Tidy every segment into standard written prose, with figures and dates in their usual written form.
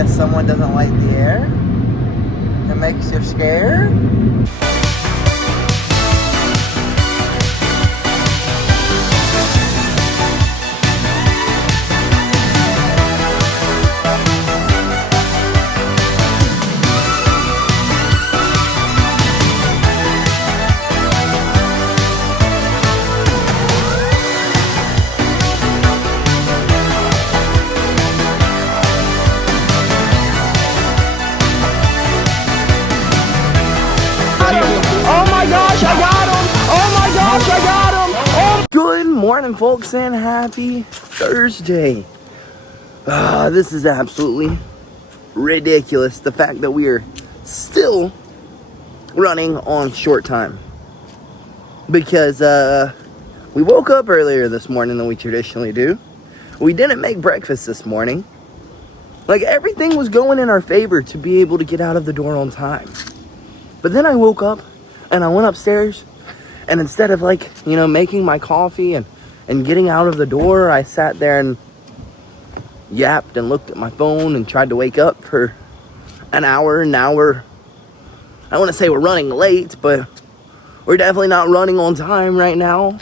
guess someone doesn't like the air. It makes you scared. Good morning, folks, and happy Thursday. This is absolutely ridiculous. The fact that we are still running on short time. Because we woke up earlier this morning than we traditionally do. We didn't make breakfast this morning. Like, everything was going in our favor to be able to get out of the door on time. But then I woke up and I went upstairs. And instead of, like, you know, making my coffee and getting out of the door, I sat there and yapped and looked at my phone and tried to wake up for an hour. Now I don't want to say we're running late, but we're definitely not running on time right now.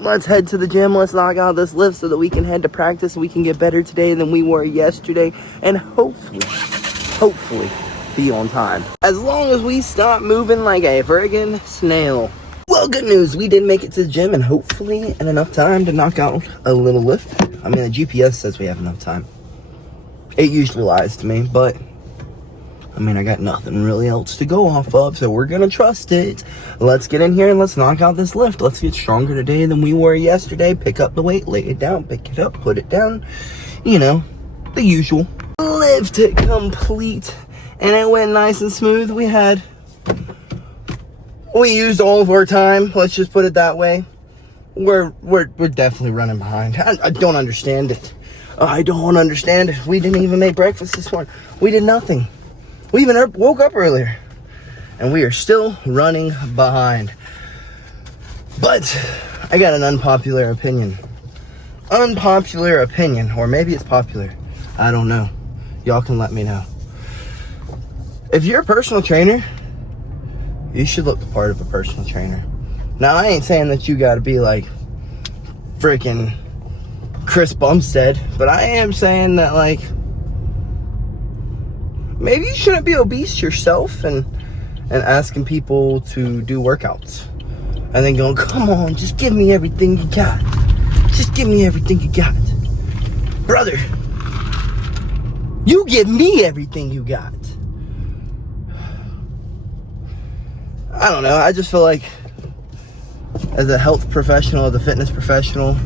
Let's head to the gym. Let's knock out this lift so that we can head to practice and we can get better today than we were yesterday. And hopefully be on time. As long as we stop moving like a friggin' snail. Well, good news, we did make it to the gym and hopefully in enough time to knock out a little lift. I mean, the GPS says we have enough time. It usually lies to me, but I mean, I got nothing really else to go off of, so we're gonna trust it. Let's get in here and let's knock out this lift. Let's get stronger today than we were yesterday. Pick up the weight, lay it down, pick it up, put it down. You know, the usual. Lift it complete. And it went nice and smooth. We used all of our time. Let's just put it that way. We're definitely running behind. I don't understand it. I don't understand it. We didn't even make breakfast this morning. We did nothing. We even woke up earlier. And we are still running behind. But I got an unpopular opinion. Unpopular opinion. Or maybe it's popular. I don't know. Y'all can let me know. If you're a personal trainer, you should look the part of a personal trainer. Now, I ain't saying that you gotta be like freaking Chris Bumstead, but I am saying that, like, maybe you shouldn't be obese yourself and asking people to do workouts. And then going, come on, just give me everything you got. Just give me everything you got. Brother, you give me everything you got. I don't know, I just feel like as a health professional, as a fitness professional,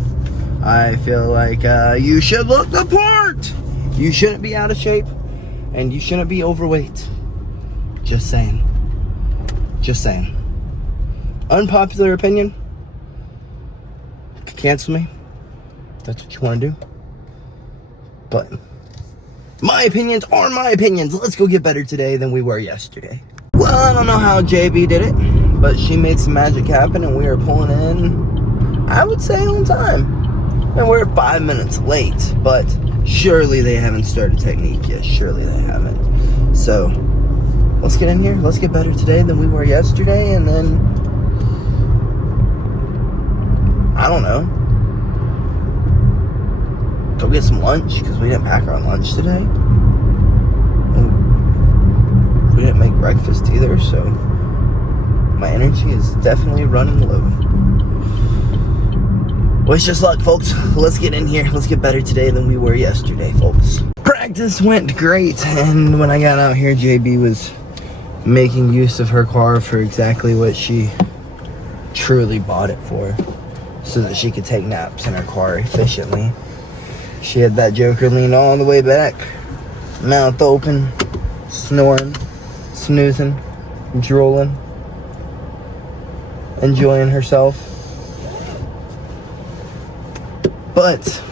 I feel like you should look the part. You shouldn't be out of shape and you shouldn't be overweight. Just saying. Just saying. Unpopular opinion. Cancel me. If that's what you want to do. But my opinions are my opinions. Let's go get better today than we were yesterday. Well, I don't know how JB did it, but she made some magic happen and we are pulling in, I would say, on time. And we're 5 minutes late, but surely they haven't started technique yet. Surely they haven't. So, let's get in here. Let's get better today than we were yesterday, and then, I don't know, go get some lunch, because we didn't pack our lunch today. We didn't make breakfast either, so my energy is definitely running low. Wish us luck, folks. Let's get in here. Let's get better today than we were yesterday, folks. Practice went great, and when I got out here, JB was making use of her car for exactly what she truly bought it for, so that she could take naps in her car efficiently. She had that joker leaned all the way back, mouth open, snoring, snoozing, drooling, enjoying herself. But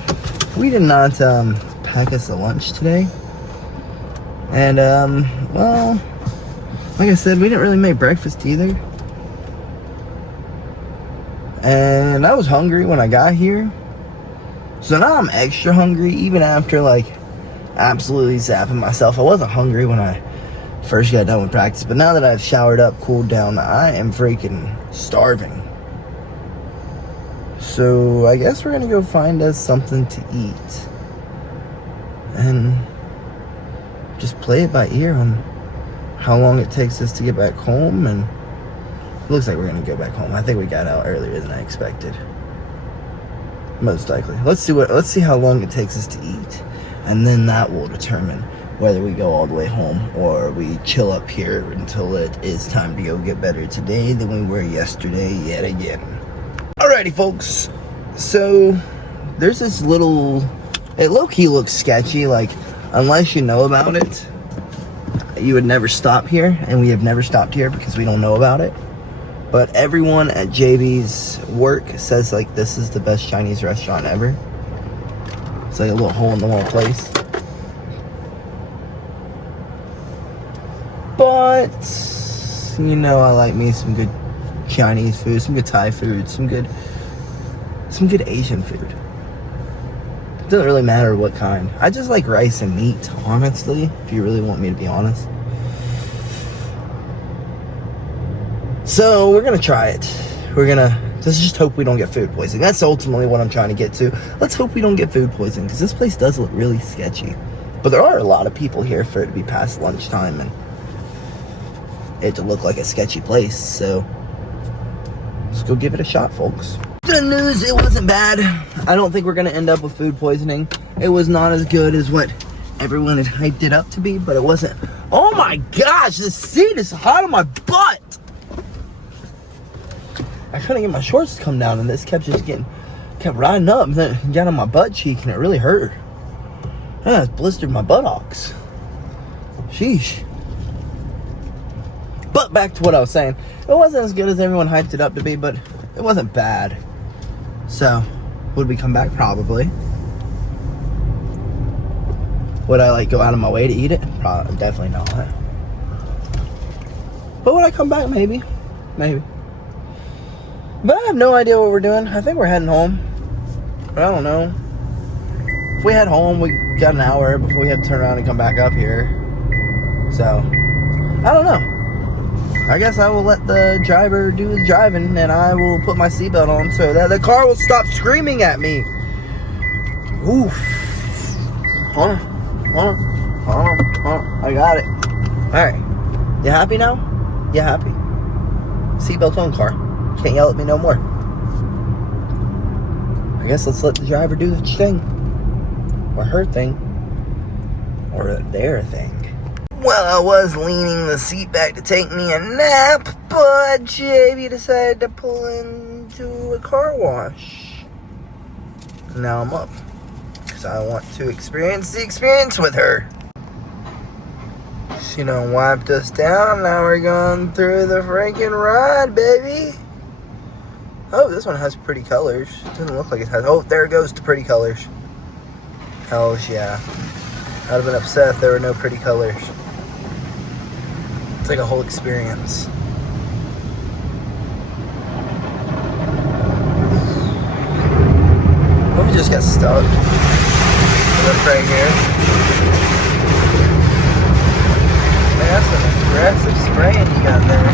we did not pack us a lunch today. And, well, like I said, we didn't really make breakfast either. And I was hungry when I got here. So now I'm extra hungry, even after, like, absolutely zapping myself. I wasn't hungry when I first got done with practice, but now that I've showered up, cooled down, I am freaking starving. So I guess we're gonna go find us something to eat and just play it by ear on how long it takes us to get back home. And it looks like we're gonna go back home. I think we got out earlier than I expected, most likely. Let's see how long it takes us to eat, and then that will determine whether we go all the way home or we chill up here until it is time to go get better today than we were yesterday yet again. Alrighty, folks. So there's this little, it low-key looks sketchy. Like, unless you know about it, you would never stop here, and we have never stopped here because we don't know about it. But everyone at JB's work says like this is the best Chinese restaurant ever. It's like a little hole-in-the-wall place. But, you know, I like me some good Chinese food, some good Thai food, some good Asian food. It doesn't really matter what kind. I just like rice and meat, honestly, if you really want me to be honest. So, we're gonna try it. Let's just hope we don't get food poisoning. That's ultimately what I'm trying to get to. Let's hope we don't get food poisoning, because this place does look really sketchy. But there are a lot of people here for it to be past lunchtime and it to look like a sketchy place, so let's go give it a shot, folks. Good news, it wasn't bad. I don't think we're gonna end up with food poisoning. It was not as good as what everyone had hyped it up to be, but it wasn't. Oh my gosh, the seat is hot on my butt. I couldn't get my shorts to come down, and this kept riding up and then got on my butt cheek, and it really hurt. It blistered my buttocks. Sheesh. But back to what I was saying. It wasn't as good as everyone hyped it up to be, but it wasn't bad. So, would we come back? Probably. Would I go out of my way to eat it? Probably, definitely not. But would I come back? Maybe. Maybe. But I have no idea what we're doing. I think we're heading home. But I don't know. If we head home, we got an hour before we have to turn around and come back up here. So, I don't know. I guess I will let the driver do his driving, and I will put my seatbelt on so that the car will stop screaming at me. Oof. I got it. Alright. You happy now? You happy? Seatbelt on, car. Can't yell at me no more. I guess let's let the driver do the thing. Or her thing. Or their thing. Well, I was leaning the seat back to take me a nap, but JB decided to pull into a car wash. Now I'm up, because I want to experience the experience with her. She done wiped us down, now we're going through the freaking ride, baby. Oh, this one has pretty colors. It doesn't look like it has. Oh, there it goes to pretty colors. Hells yeah. I'd have been upset if there were no pretty colors. It's like a whole experience. What if we just got stuck? Look right here. Man, that's some aggressive spraying you got there.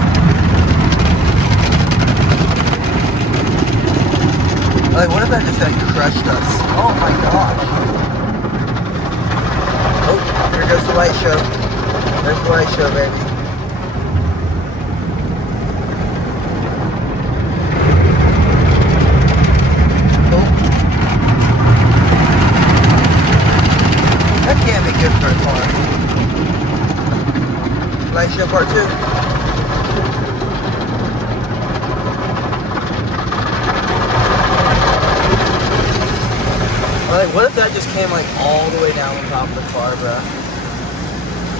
What if that just crushed us? Oh my gosh. Oh, here goes the light show. There's the light show, baby. Good for a car. Light show part 2. What if that just came all the way down on top of the car, bruh?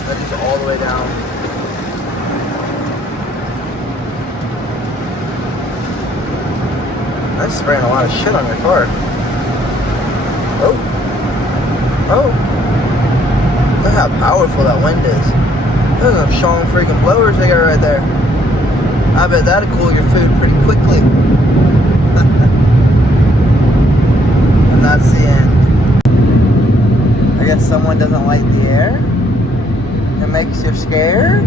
That just all the way down. That's spraying a lot of shit on your car. Oh. Oh. Look how powerful that wind is. Those are some strong freaking blowers they got right there. I bet that'll cool your food pretty quickly. And that's the end. I I guess someone doesn't like the air. It makes you scared.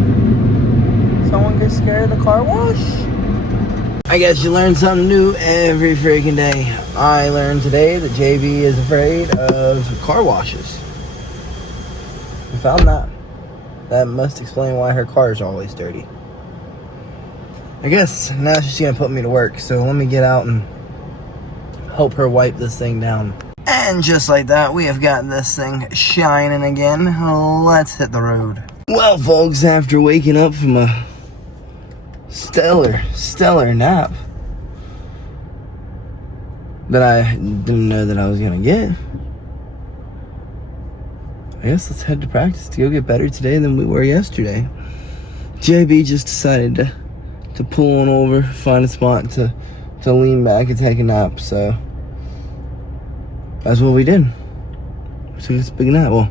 Someone gets scared of the car wash. I guess you learn something new every freaking day. I learned today that JB is afraid of car washes. I found that. That must explain why her car is always dirty. I guess now she's gonna put me to work, so let me get out and help her wipe this thing down. And just like that, we have got this thing shining again. Let's hit the road. Well, folks, after waking up from a stellar nap that I didn't know that I was gonna get, I guess let's head to practice to go get better today than we were yesterday. JB just decided to pull on over, find a spot to lean back and take a nap, so that's what we did. We took this big nap. Well,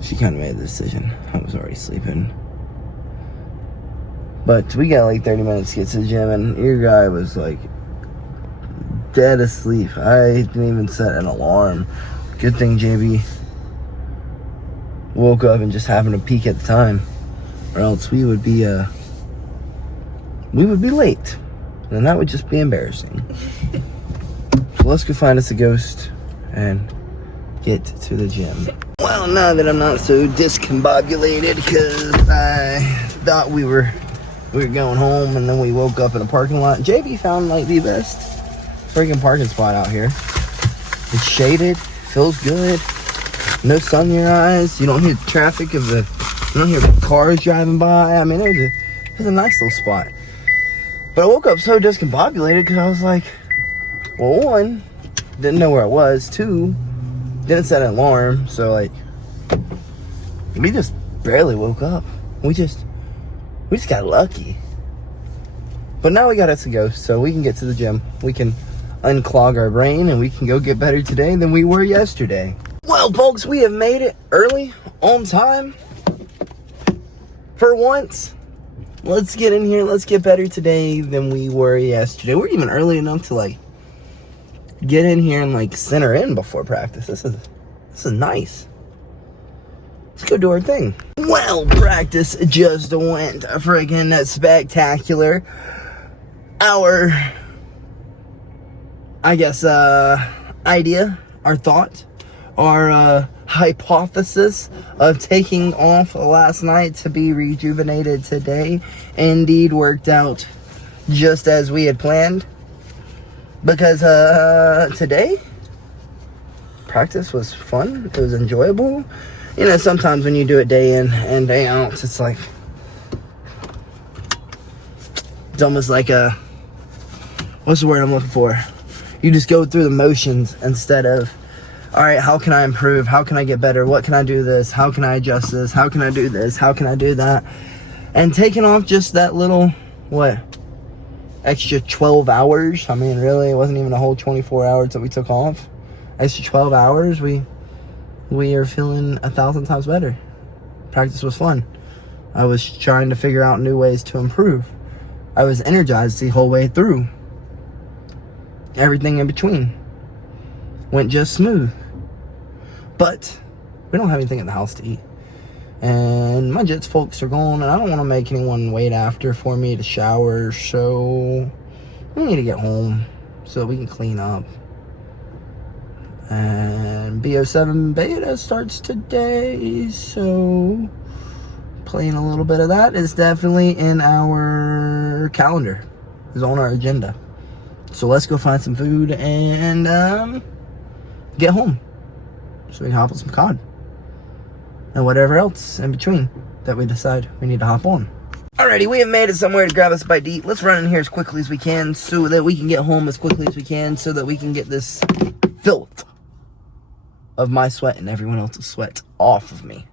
she kind of made the decision. I was already sleeping. But we got like 30 minutes to get to the gym, and your guy was like dead asleep. I didn't even set an alarm. Good thing JB woke up and just happened to peek at the time, or else we would be late, and that would just be embarrassing. So let's go find us a ghost and get to the gym. Well, now that I'm not so discombobulated, because I thought we were going home, and then we woke up in a parking lot. JB found like the best freaking parking spot out here. It's shaded, feels good, no sun in your eyes. You don't hear the traffic you don't hear cars driving by. I mean, it was a nice little spot. But I woke up so discombobulated because I was like, well, one, didn't know where I was. Two, didn't set an alarm. So like, we just barely woke up. We just got lucky. But now we got us a ghost, so we can get to the gym. We can unclog our brain, and we can go get better today than we were yesterday. Well, folks, we have made it early, on time. For once, let's get in here. Let's get better today than we were yesterday. We're even early enough to like get in here and like center in before practice. This is nice. Let's go do our thing. Well, practice just went friggin' spectacular. Our, I guess, idea, our thought, our hypothesis of taking off last night to be rejuvenated today indeed worked out just as we had planned. Because today, practice was fun. It was enjoyable. You know, sometimes when you do it day in and day out, it's like, it's almost like what's the word I'm looking for? You just go through the motions instead of, all right, how can I improve? How can I get better? What can I do this? How can I adjust this? How can I do this? How can I do that? And taking off just that little, extra 12 hours. I mean, really, it wasn't even a whole 24 hours that we took off. Extra 12 hours, we are feeling 1,000 times better. Practice was fun. I was trying to figure out new ways to improve. I was energized the whole way through. Everything in between went just smooth. But we don't have anything at the house to eat. And my Jets folks are gone, and I don't want to make anyone wait after for me to shower, so we need to get home so we can clean up. And BO7 beta starts today, so playing a little bit of that is definitely in our calendar. It's on our agenda. So let's go find some food and get home so we can hop on some COD and whatever else in between that we decide we need to hop on. Alrighty, we have made it somewhere to grab us a bite to eat. Let's run in here as quickly as we can so that we can get home as quickly as we can so that we can get this filth of my sweat and everyone else's sweat off of me,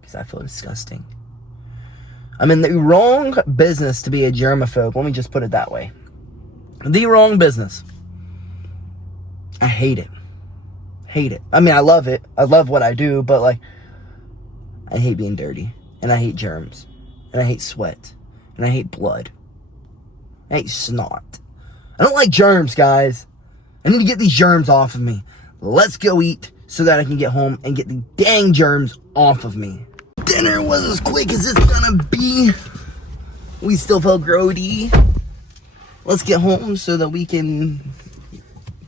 because I feel disgusting. I'm in the wrong business to be a germaphobe. Let me just put it that way. The wrong business. I hate it. Hate it. I mean, I love it. I love what I do, but like, I hate being dirty, and I hate germs, and I hate sweat, and I hate blood. I hate snot. I don't like germs, guys. I need to get these germs off of me. Let's go eat so that I can get home and get the dang germs off of me. Dinner was as quick as it's gonna be. We still felt grody. Let's get home so that we can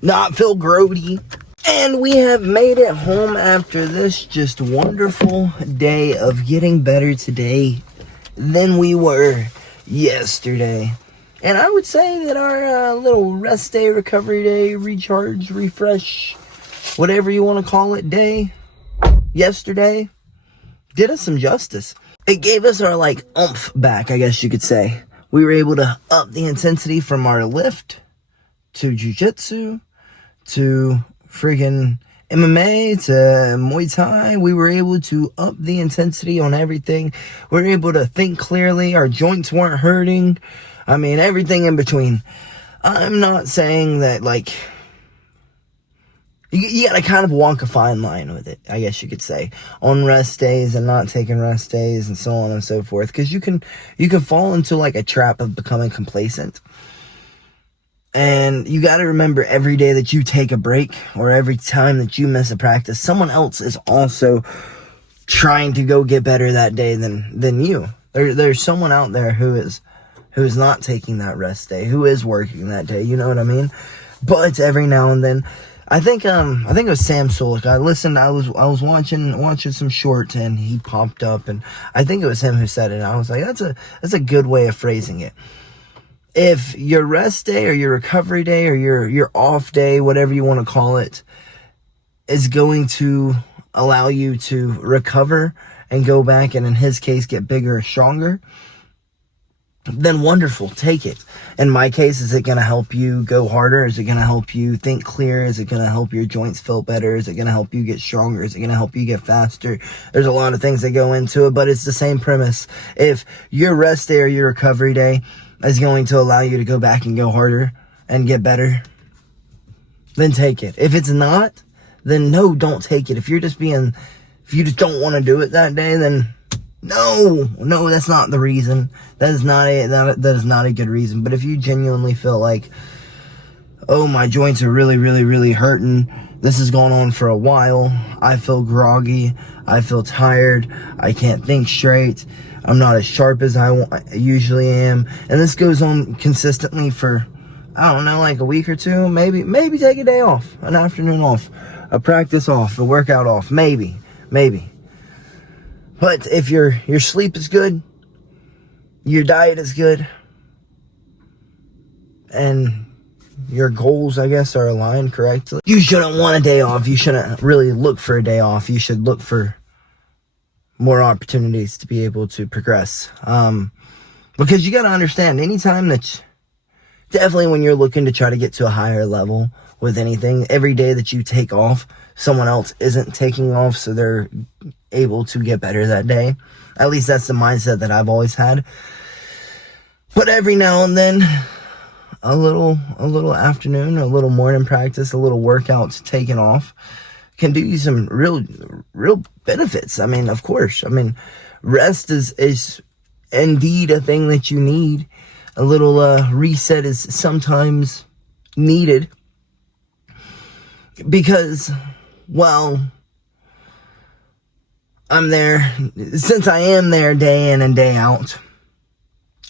not feel grody. And we have made it home after this just wonderful day of getting better today than we were yesterday. And I would say that our little rest day, recovery day, recharge, refresh, whatever you want to call it, day yesterday did us some justice. It gave us our umph back, I guess you could say. We were able to up the intensity from our lift to jiu-jitsu to friggin' MMA to Muay Thai. We were able to up the intensity on everything. We were able to think clearly. Our joints weren't hurting. I mean, everything in between. I'm not saying that, you gotta kind of walk a fine line with it, I guess you could say, on rest days and not taking rest days and so on and so forth. Because you can fall into a trap of becoming complacent. And you got to remember, every day that you take a break or every time that you miss a practice, someone else is also trying to go get better that day than you. There's someone out there who is not taking that rest day, who is working that day. You know what I mean? But every now and then, I think it was Sam Sulek. I was watching some shorts and he popped up, and I think it was him who said it. I was like, that's a good way of phrasing it. If your rest day or your recovery day or your off day, whatever you want to call it, is going to allow you to recover and go back and in his case get bigger or stronger, then wonderful, take it. In my case, is it going to help you go harder? Is it going to help you think clear? Is it going to help your joints feel better? Is it going to help you get stronger? Is it going to help you get faster? There's a lot of things that go into it, but it's the same premise. If your rest day or your recovery day is going to allow you to go back and go harder and get better, then take it. If it's not, then no, don't take it. If you just don't want to do it that day, then no, that's not the reason. That is not a good reason. But if you genuinely feel like, oh, my joints are really, really, really hurting, this is going on for a while, I feel groggy, I feel tired, I can't think straight, I'm not as sharp as I usually am, and this goes on consistently for, I don't know, a week or two, maybe take a day off, an afternoon off, a practice off, a workout off, maybe. But if your sleep is good, your diet is good, and your goals, I guess, are aligned correctly, you shouldn't want a day off. You shouldn't really look for a day off. You should look for more opportunities to be able to progress. Because you got to understand, anytime that, definitely when you're looking to try to get to a higher level with anything, every day that you take off, someone else isn't taking off, so they're able to get better that day. At least that's the mindset that I've always had. But every now and then, a little afternoon, a little morning practice, a little workouts taken off can do you some real benefits. I mean, of course. I mean, rest is indeed a thing that you need. A little reset is sometimes needed because, well, since I am there day in and day out,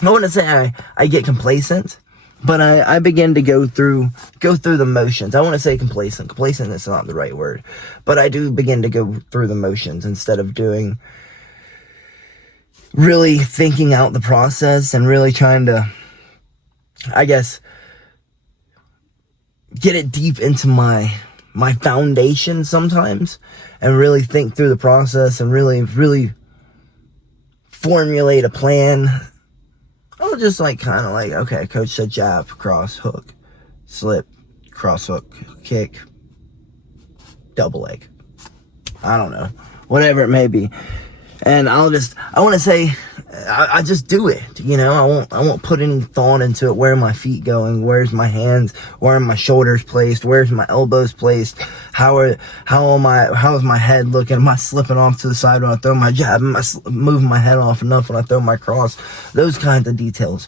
I wouldn't say I get complacent, but I begin to go through the motions. I want to say complacent. Complacent is not the right word, but I do begin to go through the motions instead of really thinking out the process and really trying to, I guess, get it deep into my foundation sometimes and really think through the process and really formulate a plan. I'll just okay, coach said jab, cross, hook, slip, cross hook, kick, double leg. I don't know. Whatever it may be. And I want to say, I just do it, I won't put any thought into it. Where are my feet going? Where's my hands? Where are my shoulders placed? Where's my elbows placed? How is my head looking? Am I slipping off to the side when I throw my jab? Am I moving my head off enough when I throw my cross? Those kinds of details.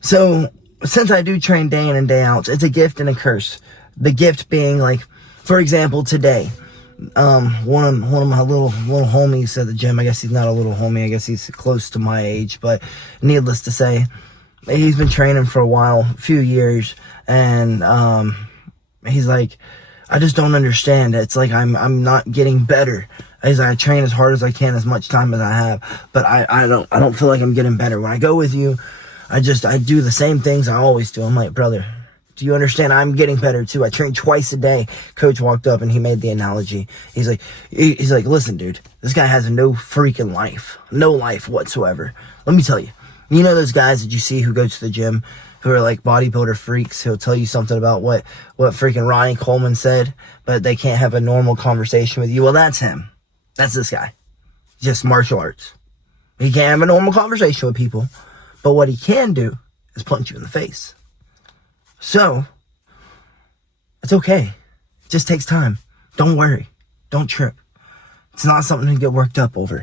So, since I do train day in and day out, it's a gift and a curse. The gift being For example, today, one of my little homies at the gym, I guess he's not a little homie, I guess he's close to my age, but needless to say, he's been training for a while, a few years, and he's like, I just don't understand. It's like I'm not getting better. He's like, I train as hard as I can, as much time as I have, but I don't feel like I'm getting better. When I go with you, I do the same things I always do. I'm like, brother, do you understand? I'm getting better too. I train twice a day. Coach walked up and he made the analogy. He's like, listen, dude, this guy has no freaking life. No life whatsoever. Let me tell you. You know those guys that you see who go to the gym who are like bodybuilder freaks? He'll tell you something about what freaking Ronnie Coleman said, but they can't have a normal conversation with you. Well, that's him. That's this guy. Just martial arts. He can't have a normal conversation with people, but what he can do is punch you in the face. So, it's okay. It just takes time. Don't worry. Don't trip. It's not something to get worked up over.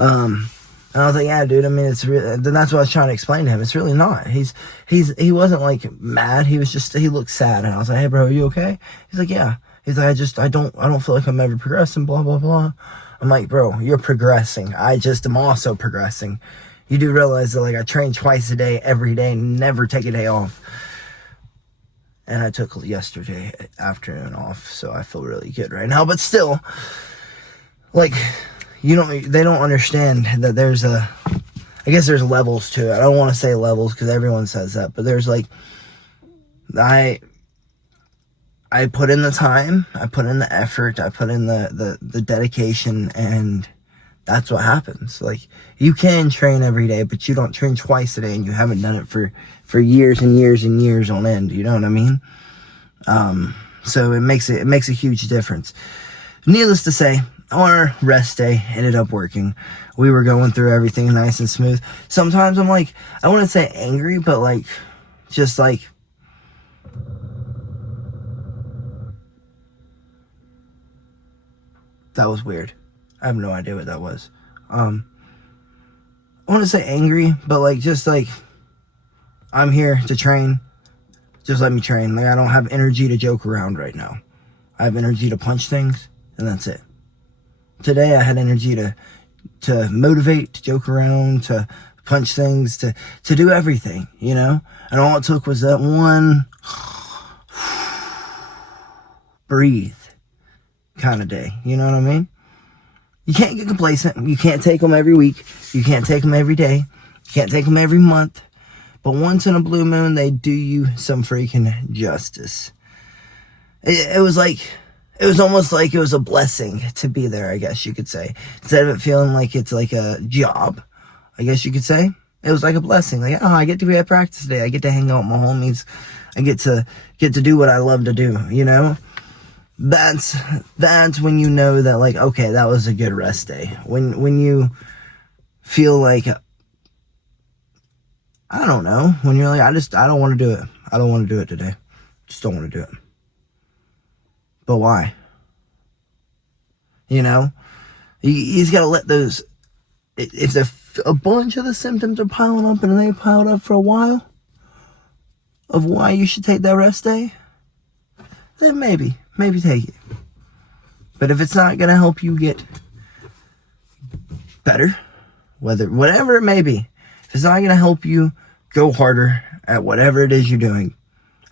And I was like, yeah, dude, I mean, it's really, then that's what I was trying to explain to him. It's really not. He wasn't like mad. He looked sad. And I was like, hey, bro, are you okay? He's like, yeah. He's like, I don't feel like I'm ever progressing, blah, blah, blah. I'm like, bro, you're progressing. I just am also progressing. You do realize that, like, I train twice a day, every day, never take a day off. And I took yesterday afternoon off, so I feel really good right now. But still, like, they don't understand that there's I guess there's levels to it. I don't want to say levels because everyone says that, but there's like, I put in the time, I put in the effort, I put in the dedication, and that's what happens. Like, you can train every day, but you don't train twice a day, and you haven't done it for years and years and years on end. You know what I mean? So it makes a huge difference. Needless to say, our rest day ended up working. We were going through everything nice and smooth. Sometimes I'm like, I wouldn't say angry, but like, just like, that was weird. I have no idea what that was. I want to say angry, but like, just like, I'm here to train. Just let me train. Like, I don't have energy to joke around right now. I have energy to punch things, and that's it. Today, I had energy to motivate, to joke around, to punch things, to do everything, you know? And all it took was that one breathe kind of day. You know what I mean? You can't get complacent. You can't take them every week. You can't take them every day. You can't take them every month. But once in a blue moon, they do you some freaking justice. It was almost like it was a blessing to be there, I guess you could say. Instead of it feeling like it's like a job, I guess you could say. It was like a blessing. Like, oh, I get to be at practice today. I get to hang out with my homies. I get to do what I love to do, you know? That's when you know that, like, okay, that was a good rest day. When you feel like, I don't know, when you're like, I don't want to do it. I don't want to do it today. Just don't want to do it. But why? You know? You just got to let those, if a bunch of the symptoms are piling up and they piled up for a while, of why you should take that rest day, then maybe take it. But if it's not going to help you get better, whatever it may be, if it's not going to help you go harder at whatever it is you're doing,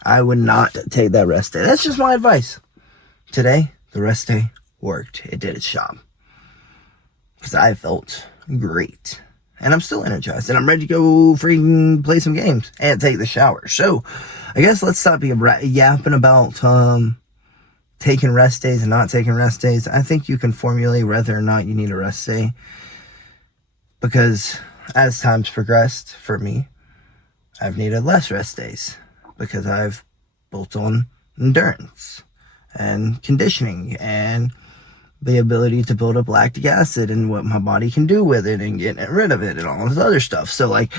I would not take that rest day. That's just my advice. Today, the rest day worked. It did its job. Because I felt great. And I'm still energized. And I'm ready to go freaking play some games and take the shower. So, I guess let's stop yapping about taking rest days and not taking rest days. I think you can formulate whether or not you need a rest day. Because as time's progressed for me, I've needed less rest days. Because I've built on endurance and conditioning and the ability to build up lactic acid and what my body can do with it and getting rid of it and all this other stuff. So, like,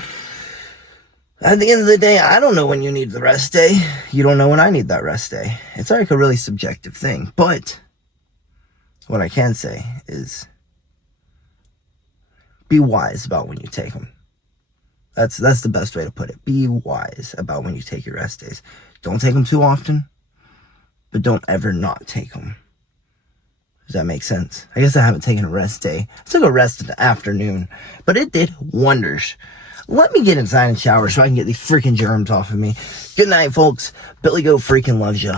at the end of the day, I don't know when you need the rest day. You don't know when I need that rest day. It's like a really subjective thing. But what I can say is be wise about when you take them. That's the best way to put it. Be wise about when you take your rest days. Don't take them too often. but don't ever not take them. Does that make sense? I guess I haven't taken a rest day. I took a rest in the afternoon, but it did wonders. Let me get inside and shower so I can get these freaking germs off of me. Good night, folks. BillyGoat freaking loves you.